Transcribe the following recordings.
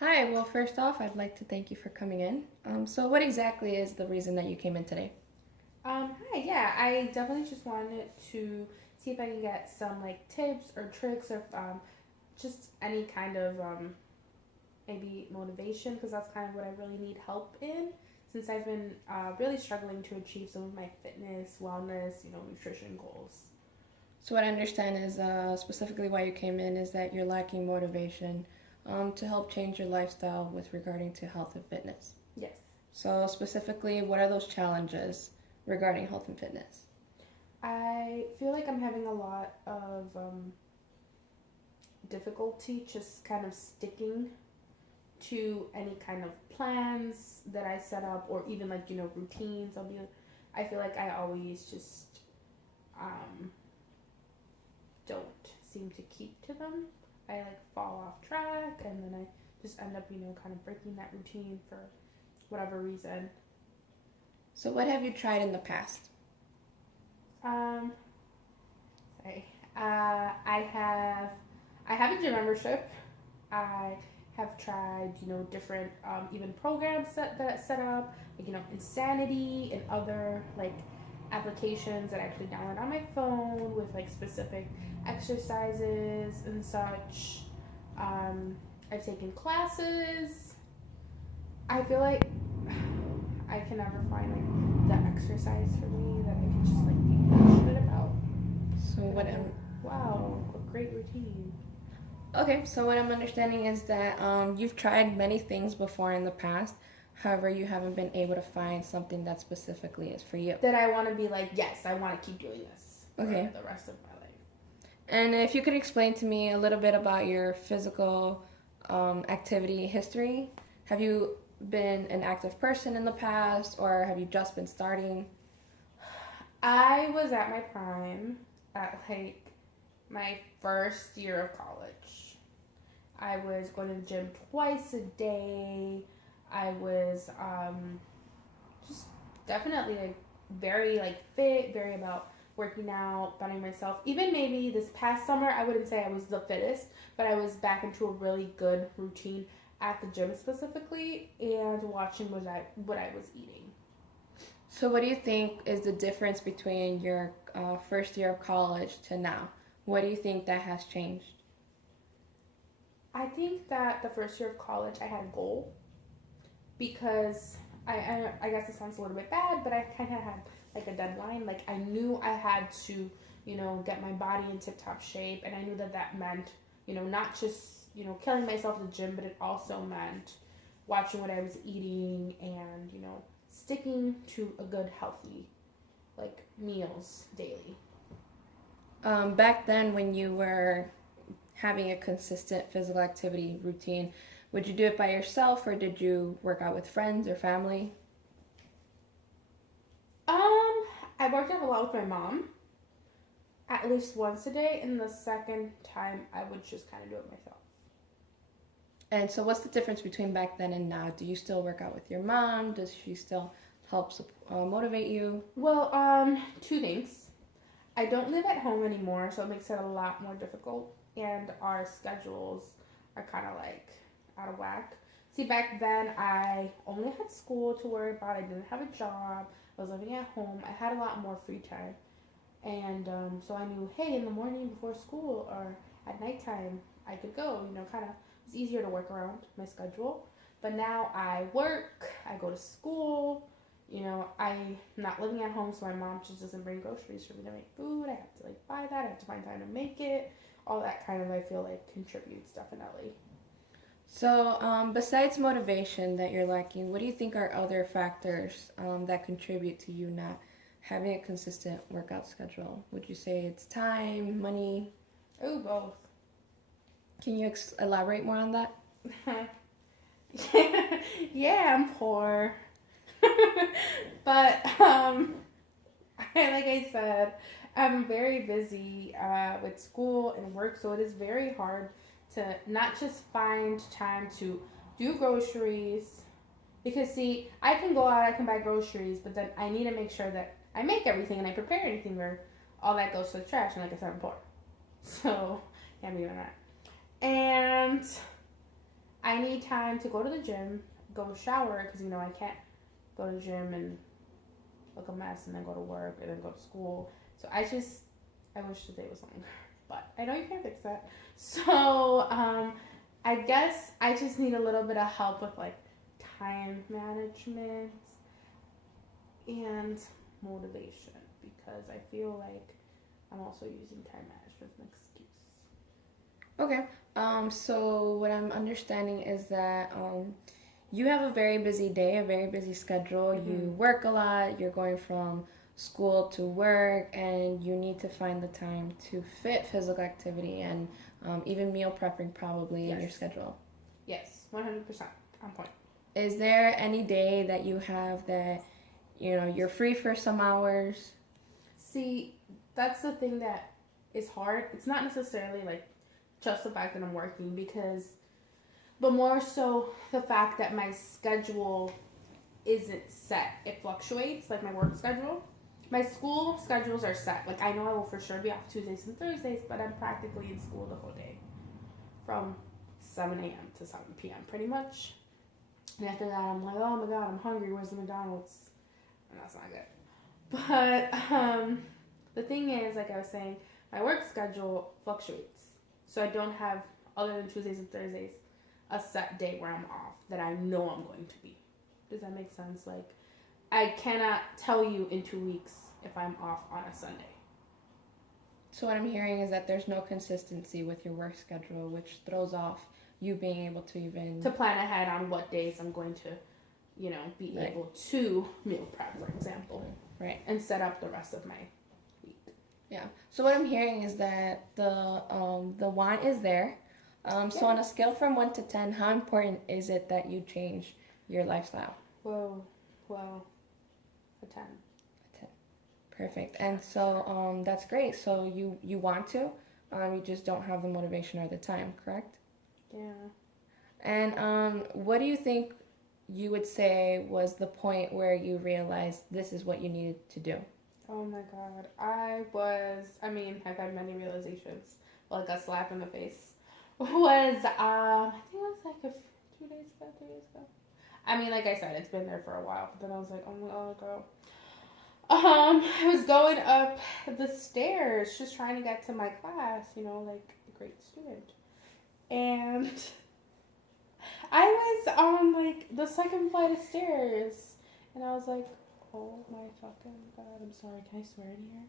Hi, well, first off, I'd like to thank you for coming in. So, what exactly is the reason that you came in today? Hi, yeah, I definitely just wanted to see if I can get some like tips or tricks or just any kind of maybe motivation because that's kind of what I really need help in since I've been really struggling to achieve some of my fitness, wellness, nutrition goals. So, what I understand is specifically why you came in is that you're lacking motivation to help change your lifestyle with regarding to health and fitness. Yes. So, specifically, what are those challenges regarding health and fitness? I feel like I'm having a lot of difficulty just kind of sticking to any kind of plans that I set up or even like routines. I feel like I always just um, don't seem to keep to them. I like fall off track and then I just end up kind of breaking that routine for whatever reason. So, what have you tried in the past? Um, sorry. I have a gym membership. I have tried, different even programs that set up, like, Insanity and other like applications that I actually download on my phone with like specific exercises and such. Um, I've taken classes. I feel like I can never find like the exercise for me that I can just like be passionate about. So, And what I'm am like, wow, a great routine. Okay, so what I'm understanding is that you've tried many things before in the past. However, you haven't been able to find something that specifically is for you. That I want to be like, yes, I want to keep doing this for Okay. the rest of my life. And if you could explain to me a little bit about your physical activity history. Have you been an active person in the past, or have you just been starting? I was at my prime at like my first year of college. I was going to the gym twice a day. I was just definitely like very like fit, very about working out, finding myself. Even maybe this past summer, I wouldn't say I was the fittest, but I was back into a really good routine at the gym specifically and watching what I was eating. So, what do you think is the difference between your first year of college to now? What do you think that has changed? I think that the first year of college, I had a goal because I guess it sounds a little bit bad, but I kind of had like a deadline. Like I knew I had to, get my body in tip top shape, and I knew that that meant, not just killing myself in the gym, but it also meant watching what I was eating and sticking to a good healthy like meals daily. Back then, when you were having a consistent physical activity routine, would you do it by yourself or did you work out with friends or family? I worked out a lot with my mom at least once a day, and the second time I would just kind of do it myself. And so, what's the difference between back then and now? Do you still work out with your mom? Does she still help motivate you? Well, two things. I don't live at home anymore, so it makes it a lot more difficult, and our schedules are kind of like out of whack. See, back then I only had school to worry about. I didn't have a job. I was living at home. I had a lot more free time, and so I knew, hey, in the morning before school or at nighttime, I could go. Kind of it was easier to work around my schedule. But now I work. I go to school. I'm not living at home, so my mom just doesn't bring groceries for me to make food. I have to like buy that. I have to find time to make it. All that kind of I feel like contributes definitely. So, besides motivation that you're lacking, what do you think are other factors that contribute to you not having a consistent workout schedule? Would you say it's time, money? Oh, both. Can you elaborate more on that? Yeah, I'm poor. But like I said, I'm very busy with school and work, so it is very hard to not just find time to do groceries. Because, see, I can go out, I can buy groceries, but then I need to make sure that I make everything and I prepare anything where all that goes to the trash. And like I said, I'm poor. So, can't be doing that. And I need time to go to the gym, go shower, because, I can't go to the gym and look a mess and then go to work and then go to school. So I wish the day was longer. But I know you can't fix that. So I guess I just need a little bit of help with like time management and motivation, because I feel like I'm also using time management as an excuse. Okay. So what I'm understanding is that you have a very busy day, a very busy schedule. Mm-hmm. You work a lot. You're going from school to work, and you need to find the time to fit physical activity and even meal prepping probably in your schedule. Yes, 100% on point. Is there any day that you have that you're free for some hours? See, that's the thing that is hard. It's not necessarily like just the fact that I'm working, but more so the fact that my schedule isn't set. It fluctuates, like my work schedule. My school schedules are set. Like, I know I will for sure be off Tuesdays and Thursdays, but I'm practically in school the whole day from 7 a.m. to 7 p.m. pretty much. And after that, I'm like, oh my god, I'm hungry. Where's the McDonald's? And that's not good. But the thing is, like I was saying, my work schedule fluctuates. So I don't have, other than Tuesdays and Thursdays, a set day where I'm off that I know I'm going to be. Does that make sense? Like, I cannot tell you in 2 weeks if I'm off on a Sunday. So what I'm hearing is that there's no consistency with your work schedule, which throws off you being able to even... to plan ahead on what days I'm going to, be right. able to meal prep, for example. Right. And set up the rest of my week. Yeah. So what I'm hearing is that the want is there. So on a scale from 1 to 10, how important is it that you change your lifestyle? Whoa. Well, a 10. A 10. Perfect. And so that's great. So you want to, you just don't have the motivation or the time, correct? Yeah. And what do you think you would say was the point where you realized this is what you needed to do? Oh my god. I've had many realizations. Like a slap in the face. I think it was like 2 days ago, 3 days ago. Like I said, it's been there for a while. But then I was like, oh my god, girl. I was going up the stairs just trying to get to my class, like a great student. And I was on like the second flight of stairs, and I was like, oh my fucking god, I'm sorry, can I swear in here?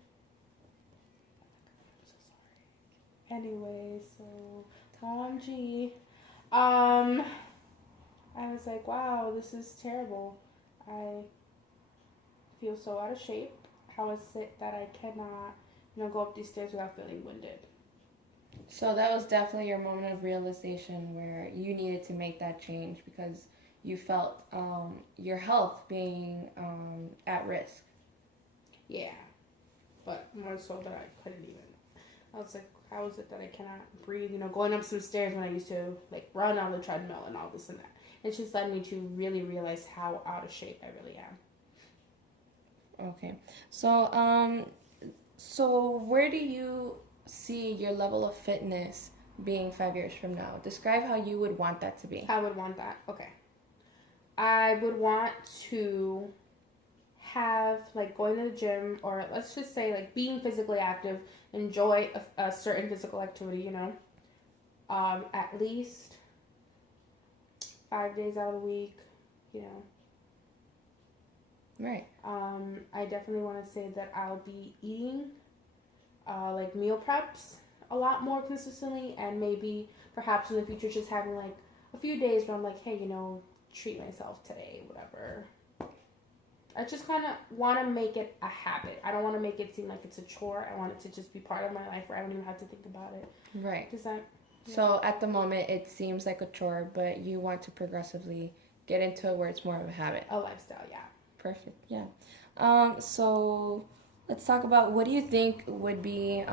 I'm so sorry. Anyway, so OMG. I was like, wow, this is terrible. I feel so out of shape. How is it that I cannot, go up these stairs without feeling winded? So that was definitely your moment of realization where you needed to make that change because you felt your health being at risk. Yeah, but more so that I couldn't even. I was like, how is it that I cannot breathe? Going up some stairs when I used to like run on the treadmill and all this and that. It just led me to really realize how out of shape I really am. Okay, so where do you see your level of fitness being 5 years from now? Describe how you would want that to be. I would want that. Okay. I would want to have like going to the gym, or let's just say like being physically active, enjoy a certain physical activity, at least 5 days out of the week, Right. I definitely want to say that I'll be eating like meal preps a lot more consistently, and maybe perhaps in the future just having like a few days where I'm like, hey, treat myself today, whatever. I just kind of want to make it a habit. I don't want to make it seem like it's a chore. I want it to just be part of my life where I don't even have to think about it. Right. Does that? Yeah. So at the moment it seems like a chore, but you want to progressively get into it where it's more of a habit. A lifestyle, yeah. Perfect. Yeah. So let's talk about what do you think would be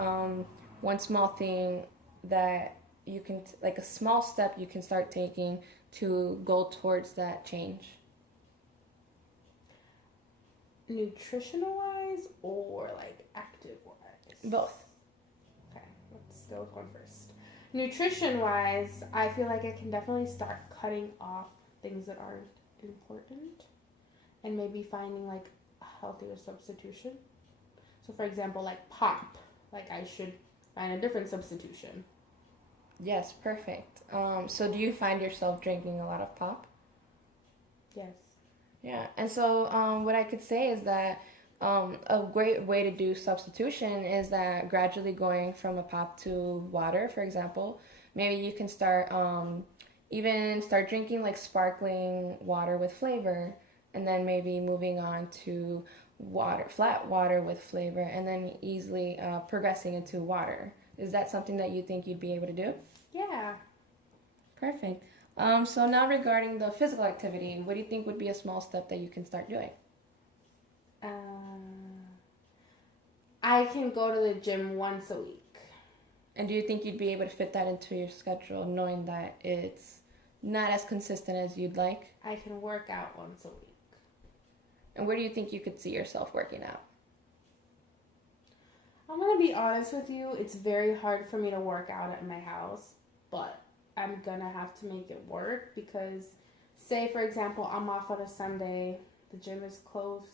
one small thing that you can, like a small step you can start taking to go towards that change? Nutritional wise or like active wise? Both. Okay, let's go with one first. Nutrition wise, I feel like I can definitely start cutting off things that aren't important and maybe finding like a healthier substitution. So, for example, like pop, like I should find a different substitution. Yes, perfect. So do you find yourself drinking a lot of pop? Yes. Yeah, and so what I could say is that a great way to do substitution is that gradually going from a pop to water, for example, maybe you can start even start drinking like sparkling water with flavor, and then maybe moving on to water, flat water with flavor, and then easily progressing into water. Is that something that you think you'd be able to do? Yeah. Perfect. So now regarding the physical activity, what do you think would be a small step that you can start doing? Uh, I can go to the gym once a week. And do you think you'd be able to fit that into your schedule, knowing that it's not as consistent as you'd like? I can work out once a week. And where do you think you could see yourself working out? I'm gonna be honest with you, it's very hard for me to work out at my house, but I'm gonna have to make it work because, say for example, I'm off on a Sunday, the gym is closed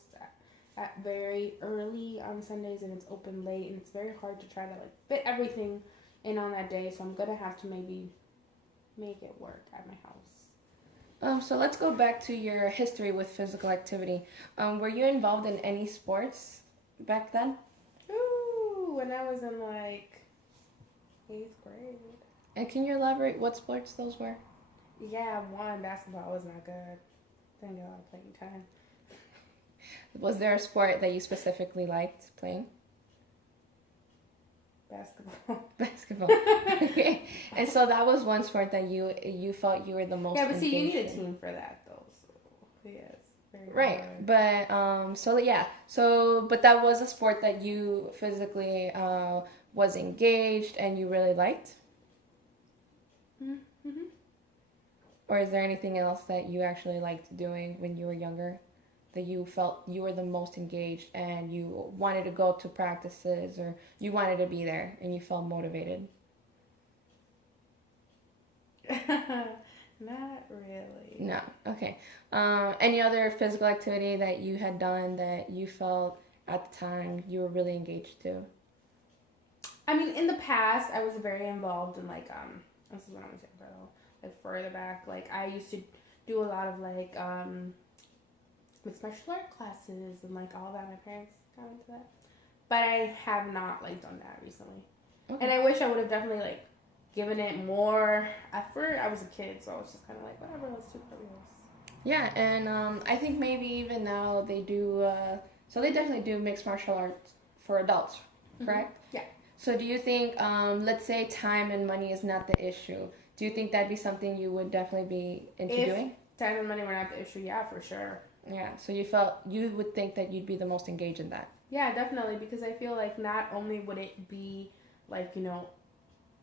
at very early on Sundays and it's open late, and it's very hard to try to like fit everything in on that day, so I'm gonna have to maybe make it work at my house. So let's go back to your history with physical activity. Were you involved in any sports back then? Ooh, when I was in like 8th grade. And can you elaborate what sports those were? Yeah, one, basketball was not good. Didn't get a lot of playing time. Was there a sport that you specifically liked playing? Basketball. Basketball. Okay. And so that was one sport that you felt you were the most Yeah, but see, you need a engaged in. team for that though. So yes, very Right, hard. but so yeah, so but that was a sport that you physically was engaged and you really liked, Mm-hmm. or is there anything else that you actually liked doing when you were younger, that you felt you were the most engaged and you wanted to go to practices or you wanted to be there and you felt motivated? Not really. No. Okay. Any other physical activity that you had done that you felt at the time you were really engaged to? I mean, in the past, I was very involved in like this is when I was younger though, like further back. Like I used to do a lot of like mixed martial art classes and like all that. My parents got into that, but I have not like done that recently. Okay. And I wish I would have definitely like given it more effort. I was a kid, so I was just kind of like whatever. Let's do whatever else. Yeah, and I think maybe even now they do. So they definitely do mixed martial arts for adults, correct? Mm-hmm. Yeah. So do you think, let's say, time and money is not the issue? Do you think that'd be something you would definitely be into doing? Time and money were not the issue, yeah, for sure. Yeah. So you would think that you'd be the most engaged in that. Yeah, definitely, because I feel like not only would it be like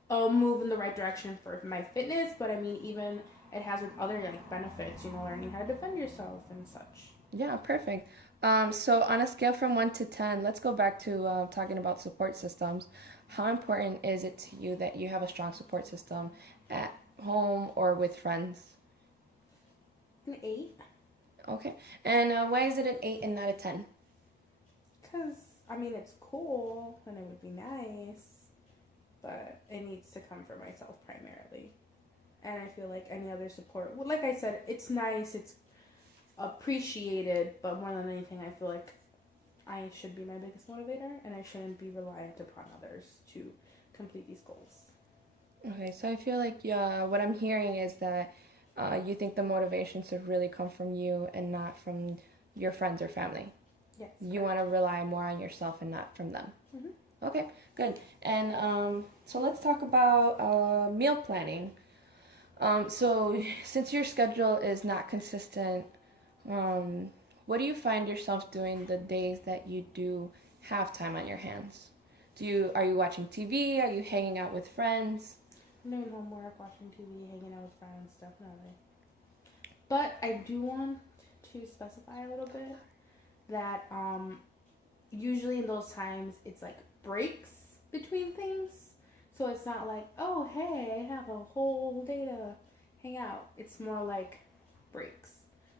a move in the right direction for my fitness, but I mean even it has with other like benefits, learning how to defend yourself and such. Yeah, perfect. So on a scale from 1 to 10, let's go back to talking about support systems. How important is it to you that you have a strong support system at home or with friends? An 8. Okay. And why is it an 8 and not a 10? Because, I mean, it's cool and it would be nice, but it needs to come from myself primarily. And I feel like any other support, well, like I said, it's nice, it's appreciated, but more than anything, I feel like I should be my biggest motivator and I shouldn't be reliant upon others to complete these goals. Okay, so I feel like what I'm hearing is that you think the motivation should really come from you and not from your friends or family. Yes. You want to rely more on yourself and not from them. Mm-hmm. Okay, good. And so let's talk about meal planning. So since your schedule is not consistent, what do you find yourself doing the days that you do have time on your hands? Are you watching TV? Are you hanging out with friends? I'm doing homework, watching TV, hanging out with friends, definitely. But I do want to specify a little bit that usually in those times it's like breaks between things. So it's not like, oh, hey, I have a whole day to hang out. It's more like breaks.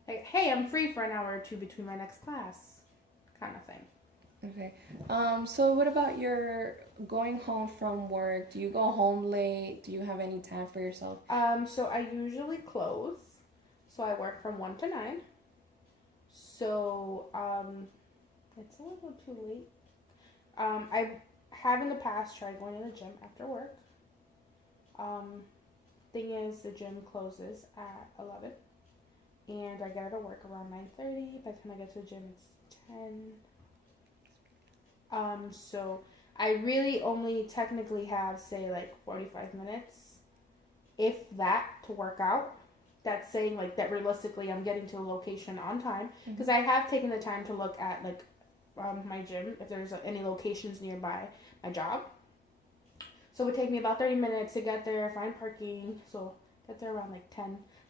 Like, hey, I'm free for an hour or two between my next class, kind of thing. Okay. So what about your going home from work? Do you go home late? Do you have any time for yourself? So I usually close. So I work from 1 to 9. So, it's a little too late. I have in the past tried going to the gym after work. Thing is, the gym closes at 11, and I get out of work around 9:30. By the time I get to the gym, it's 10. So I really only technically have, say, like 45 minutes, if that, to work out. That's saying like that realistically I'm getting to a location on time, because I have taken the time to look at like my gym, if there's any locations nearby my job. So it would take me about 30 minutes to get there, find parking. So get there around like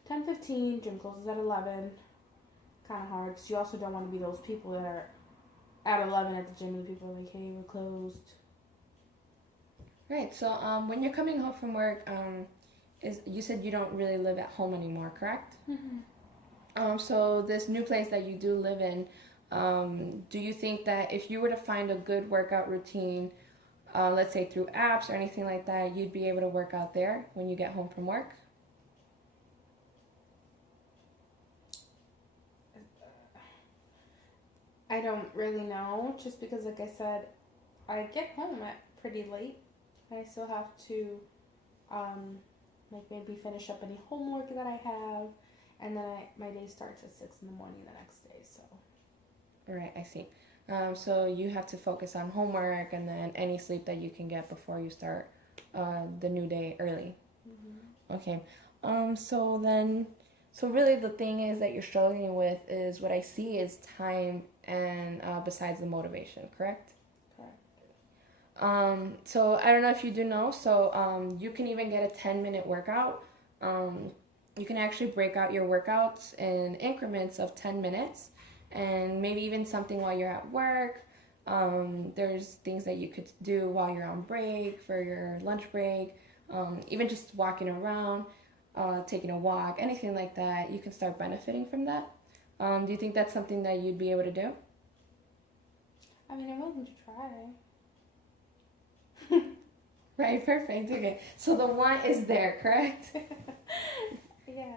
10:15. Gym closes at 11. Kind of hard, because you also don't want to be those people that are at 11 at the gym and people are like, hey, we're closed. Right. So when you're coming home from work, you said you don't really live at home anymore, correct? Mm-hmm. So this new place that you do live in, do you think that if you were to find a good workout routine, let's say through apps or anything like that, you'd be able to work out there when you get home from work? I don't really know, just because, like I said, I get home at pretty late. I still have to, like maybe finish up any homework that I have, and then my day starts at 6 in the morning the next day. So. Right, I see. So you have to focus on homework and then any sleep that you can get before you start the new day early. Mm-hmm. Okay. So really the thing is that you're struggling with is what I see is time and besides the motivation, correct? Correct. So I don't know if you do know, so you can even get a 10-minute workout. You can actually break out your workouts in increments of 10 minutes and maybe even something while you're at work. There's things that you could do while you're on break, for your lunch break, even just walking around, taking a walk, anything like that. You can start benefiting from that. Do you think that's something that you'd be able to do? I mean, I'm willing to try. Right, perfect. Okay, so the want is there, correct? Yeah.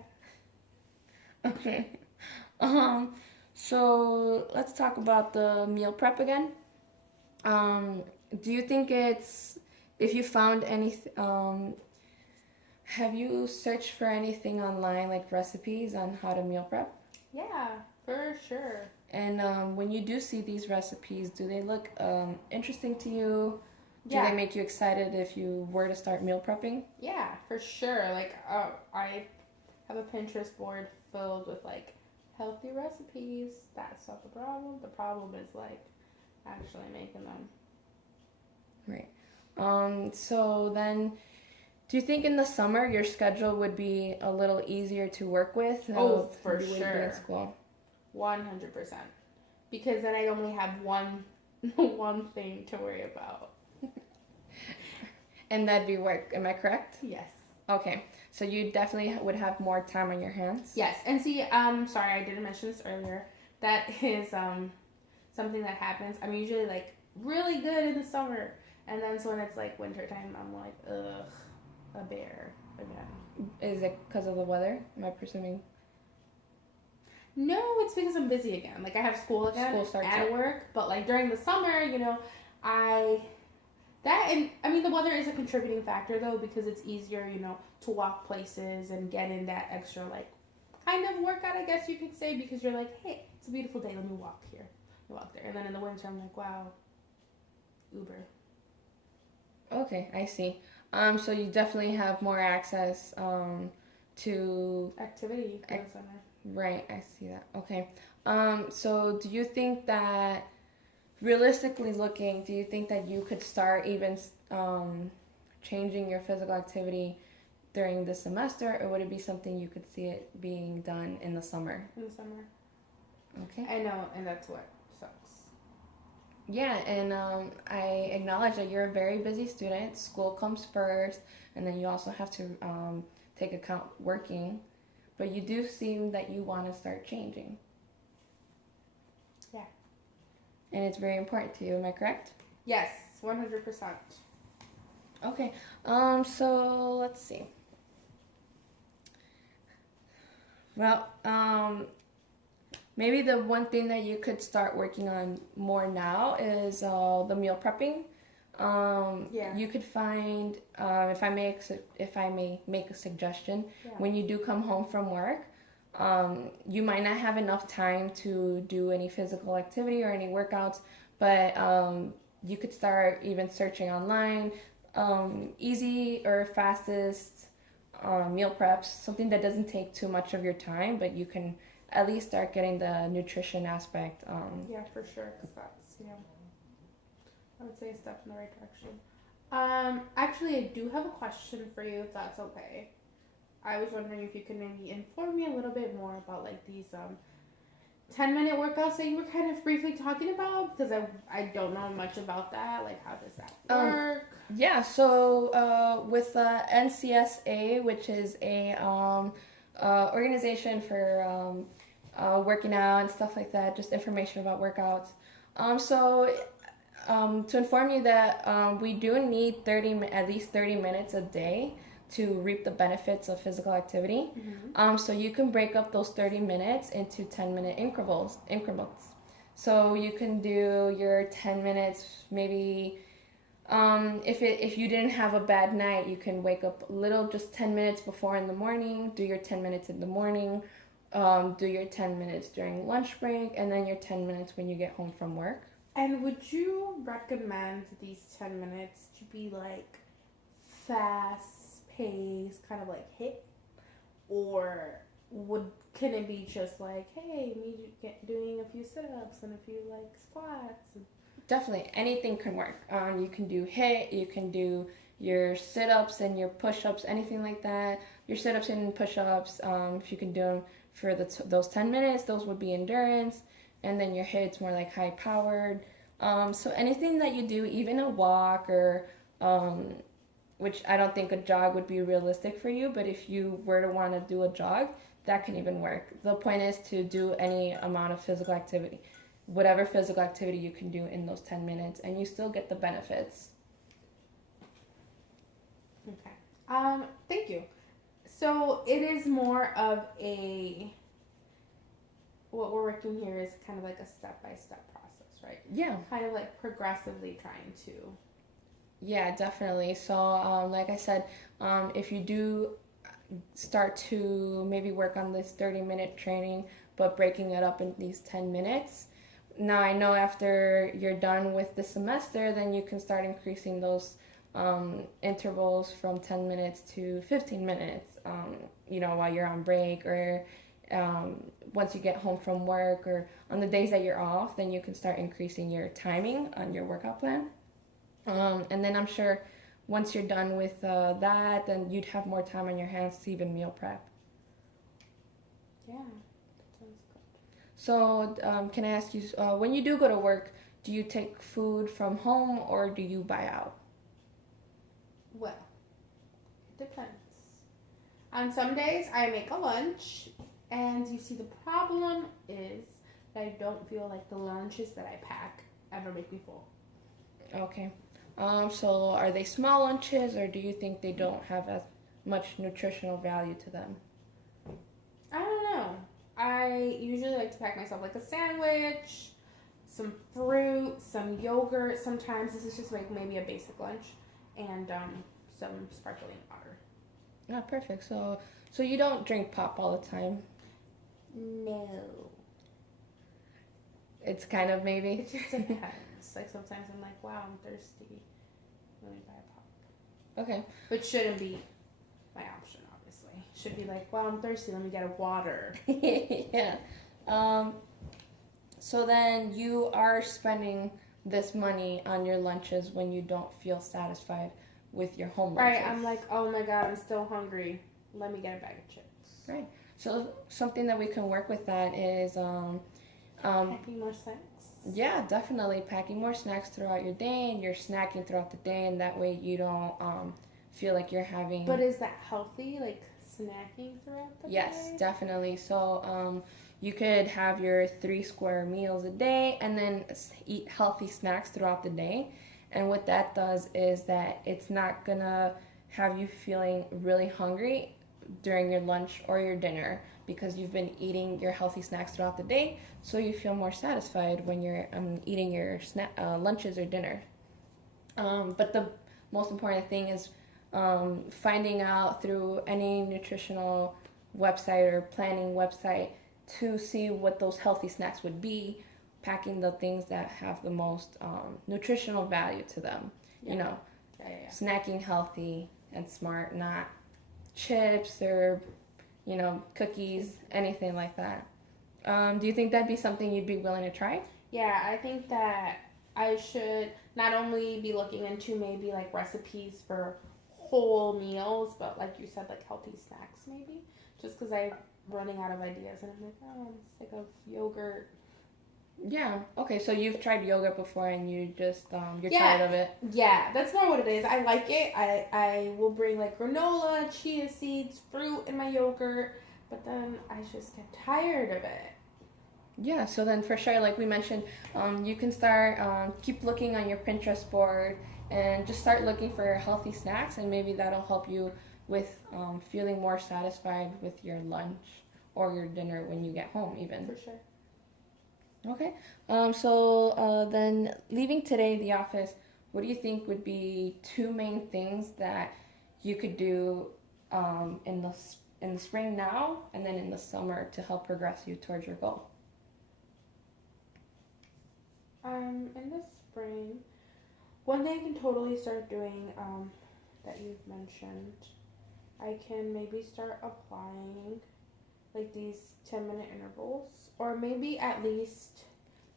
Okay. So let's talk about the meal prep again. Do you think if you found any, have you searched for anything online, like recipes on how to meal prep? Yeah, for sure. And when you do see these recipes, do they look interesting to you? Do Yeah. they make you excited if you were to start meal prepping? Yeah, for sure. Like, I have a Pinterest board filled with like healthy recipes. That's not the problem. The problem is like actually making them. Right. So then, do you think in the summer your schedule would be a little easier to work with? Oh, for you wouldn't be sure. in school. 100%. Because then I only have one thing to worry about. And that'd be work. Am I correct? Yes. Okay. So you definitely would have more time on your hands. Yes. And see, sorry, I didn't mention this earlier. That is something that happens. I'm usually like really good in the summer, and then so when it's like winter time, I'm like, ugh, a bear again. Is it because of the weather? Am I presuming? No, it's because I'm busy again. Like I have school again School starts and up. work, but like during the summer, and I mean the weather is a contributing factor though, because it's easier, to walk places and get in that extra like kind of workout, I guess you could say, because you're like, hey, it's a beautiful day, let me walk here, walk there. And then in the winter, I'm like, wow, Uber. Okay, I see. So you definitely have more access to Activity for the summer. Right, I see that. Okay. So do you think that realistically looking, do you think that you could start even changing your physical activity during the semester, or would it be something you could see it being done in the summer? In the summer. Okay. I know, and that's what sucks. Yeah, and I acknowledge that you're a very busy student. School comes first, and then you also have to take account working. But you do seem that you want to start changing, Yeah. and it's very important to you. Am I correct? Yes, 100%. Okay. So let's see. Well, maybe the one thing that you could start working on more now is the meal prepping. Yeah. You could find, if I may make a suggestion, Yeah. when you do come home from work, you might not have enough time to do any physical activity or any workouts, but you could start even searching online, easy or fastest meal preps, something that doesn't take too much of your time, but you can at least start getting the nutrition aspect. Yeah, for sure, because that's, I would say a step in the right direction. Actually, I do have a question for you, if that's okay. I was wondering if you could maybe inform me a little bit more about like these 10-minute workouts that you were kind of briefly talking about, because I don't know much about that. Like, how does that work? Yeah, so with NCSA, which is a organization for working out and stuff like that, just information about workouts. To inform you that we do need at least 30 minutes a day to reap the benefits of physical activity. So you can break up those 30 minutes into 10-minute increments. So you can do your 10 minutes maybe. If you didn't have a bad night, you can wake up a little, just 10 minutes before in the morning, do your 10 minutes in the morning, do your 10 minutes during lunch break, and then your 10 minutes when you get home from work. And would you recommend these 10 minutes to be like fast paced, kind of like hit? Or can it be just like, hey, me doing a few sit ups and a few like squats? Definitely, anything can work. You can do HIIT, you can do your sit-ups and your push-ups, anything like that. Your sit-ups and push-ups, if you can do them for those 10 minutes, those would be endurance. And then your HIIT's more like high-powered. So anything that you do, even a walk or, which I don't think a jog would be realistic for you, but if you were to want to do a jog, that can even work. The point is to do any amount of physical activity. Whatever physical activity you can do in those 10 minutes, and you still get the benefits. Okay. Thank you. So it is more of what we're working here is kind of like a step-by-step process, right? Yeah. Kind of like progressively trying to. Yeah, definitely. So, like I said, if you do start to maybe work on this 30-minute training, but breaking it up in these 10 minutes, now I know after you're done with the semester, then you can start increasing those intervals from 10 minutes to 15 minutes, while you're on break, or once you get home from work, or on the days that you're off, then you can start increasing your timing on your workout plan. And then I'm sure once you're done with that, then you'd have more time on your hands to even meal prep. Yeah. So, can I ask you, when you do go to work, do you take food from home or do you buy out? Well, it depends. On some days, I make a lunch, and you see, the problem is that I don't feel like the lunches that I pack ever make me full. Okay. So, are they small lunches, or do you think they don't have as much nutritional value to them? I don't know. I usually like to pack myself like a sandwich, some fruit, some yogurt. Sometimes this is just like maybe a basic lunch, and some sparkling water. Yeah, perfect. So you don't drink pop all the time? No. It's kind of maybe. It just depends. Like sometimes I'm like, wow, I'm thirsty. Let me buy a pop. Okay. But shouldn't be my option, obviously. Should be like, well, I'm thirsty. Let me get a water. Yeah. So then you are spending this money on your lunches when you don't feel satisfied with your home lunches. Right. I'm like, oh my God, I'm still hungry. Let me get a bag of chips. Right. So something that we can work with that is Packing more snacks. Yeah, definitely packing more snacks throughout your day, and you're snacking throughout the day, and that way you don't feel like you're having. But is that healthy, like snacking throughout the Yes, day? definitely. So you could have your 3 square meals a day, and then eat healthy snacks throughout the day. And what that does is that it's not gonna have you feeling really hungry during your lunch or your dinner because you've been eating your healthy snacks throughout the day, so you feel more satisfied when you're eating your lunches or dinner. But the most important thing is finding out through any nutritional website or planning website to see what those healthy snacks would be, packing the things that have the most nutritional value to them. Yeah. You know, Yeah. snacking healthy and smart, not chips or, cookies, anything like that. Do you think that'd be something you'd be willing to try? Yeah, I think that I should not only be looking into maybe like recipes for whole meals, but like you said, like healthy snacks maybe. Just because I'm running out of ideas and I'm like, oh, I'm sick of yogurt. Yeah. Okay. So you've tried yogurt before, and you're Yeah, tired of it. yeah, that's more what it is. I like it. I will bring like granola, chia seeds, fruit in my yogurt, but then I just get tired of it. Yeah. So then, for sure, like we mentioned, you can start keep looking on your Pinterest board and just start looking for healthy snacks, and maybe that'll help you with feeling more satisfied with your lunch or your dinner when you get home, even. For sure. Okay. So then, leaving today the office, what do you think would be 2 main things that you could do in the spring now, and then in the summer to help progress you towards your goal? In the spring, one thing I can totally start doing, that you've mentioned, I can maybe start applying like these 10-minute intervals, or maybe at least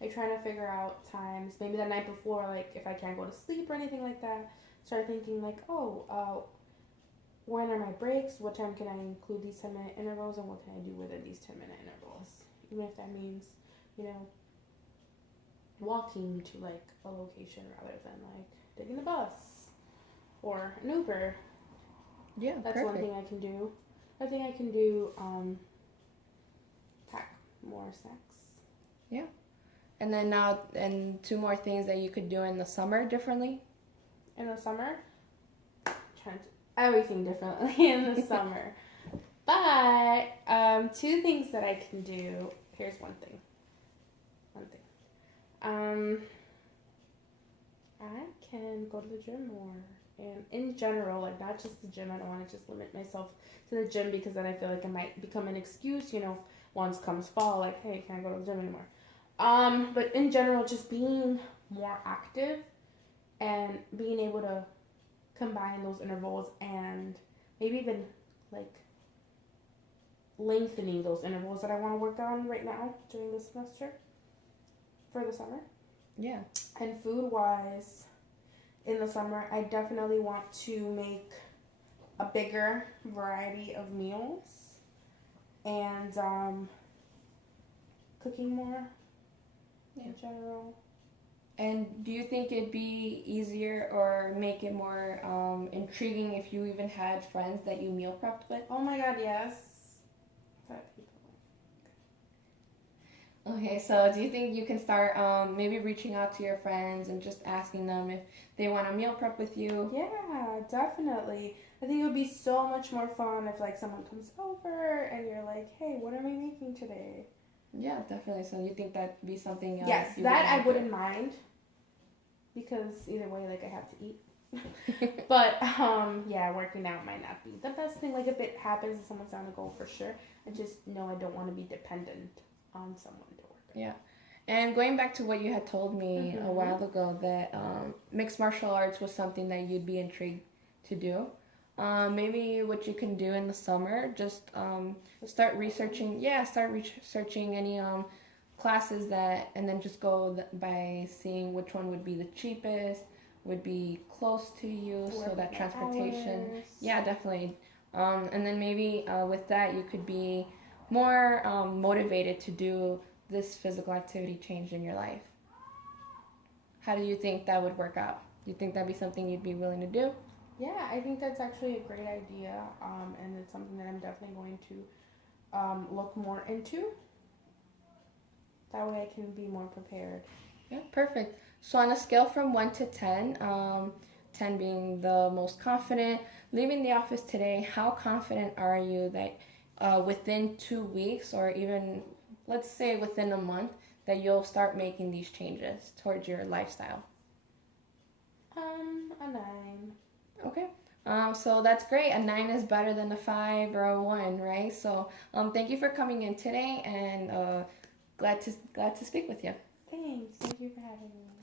like trying to figure out times, maybe the night before, like if I can't go to sleep or anything like that, start thinking like, oh, when are my breaks? What time can I include these 10-minute intervals, and what can I do within these 10-minute intervals? Even if that means, you know, walking to like a location rather than like taking the bus or an Uber. Yeah, That's perfect. one thing I can do. I think I can do pack more snacks. Yeah. And then now, and 2 more things that you could do in the summer differently. In the summer, trying to everything differently in the summer. But 2 things that I can do. Here's one thing. I can go to the gym more. And in general, like not just the gym, I don't want to just limit myself to the gym because then I feel like it might become an excuse, once comes fall, like, hey, can't go to the gym anymore. But in general, just being more active and being able to combine those intervals and maybe even like lengthening those intervals that I want to work on right now during this semester for the summer. Yeah. And food wise, in the summer, I definitely want to make a bigger variety of meals and cooking more in general. And do you think it'd be easier or make it more intriguing if you even had friends that you meal prepped with? Oh my god, yes. Okay, so do you think you can start maybe reaching out to your friends and just asking them if they want to meal prep with you? Yeah, definitely. I think it would be so much more fun if like someone comes over and you're like, hey, what are we making today? Yeah, definitely. So you think that'd be something yes, you that I would wouldn't mind because either way, like I have to eat. But yeah, working out might not be the best thing. Like if it happens and someone's on the go for sure, I just know I don't want to be dependent on someone to work out. Yeah. And going back to what you had told me a while ago, that mixed martial arts was something that you'd be intrigued to do. Maybe what you can do in the summer, just start researching. Yeah, start researching any classes and then just go by seeing which one would be the cheapest, would be close to you, so that transportation. Hours. Yeah, definitely. And then maybe with that, you could be more motivated to do this physical activity change in your life. how do you think that would work out? Do you think that'd be something you'd be willing to do? Yeah, I think that's actually a great idea, and it's something that I'm definitely going to look more into. That way I can be more prepared. Yeah, perfect. So on a scale from 1 to 10, 10 being the most confident, leaving the office today, how confident are you that within 2 weeks or even, let's say within a month, that you'll start making these changes towards your lifestyle? A 9. Okay. So that's great. A 9 is better than a 5 or a 1, right? So thank you for coming in today and glad to speak with you. Thanks. Thank you for having me.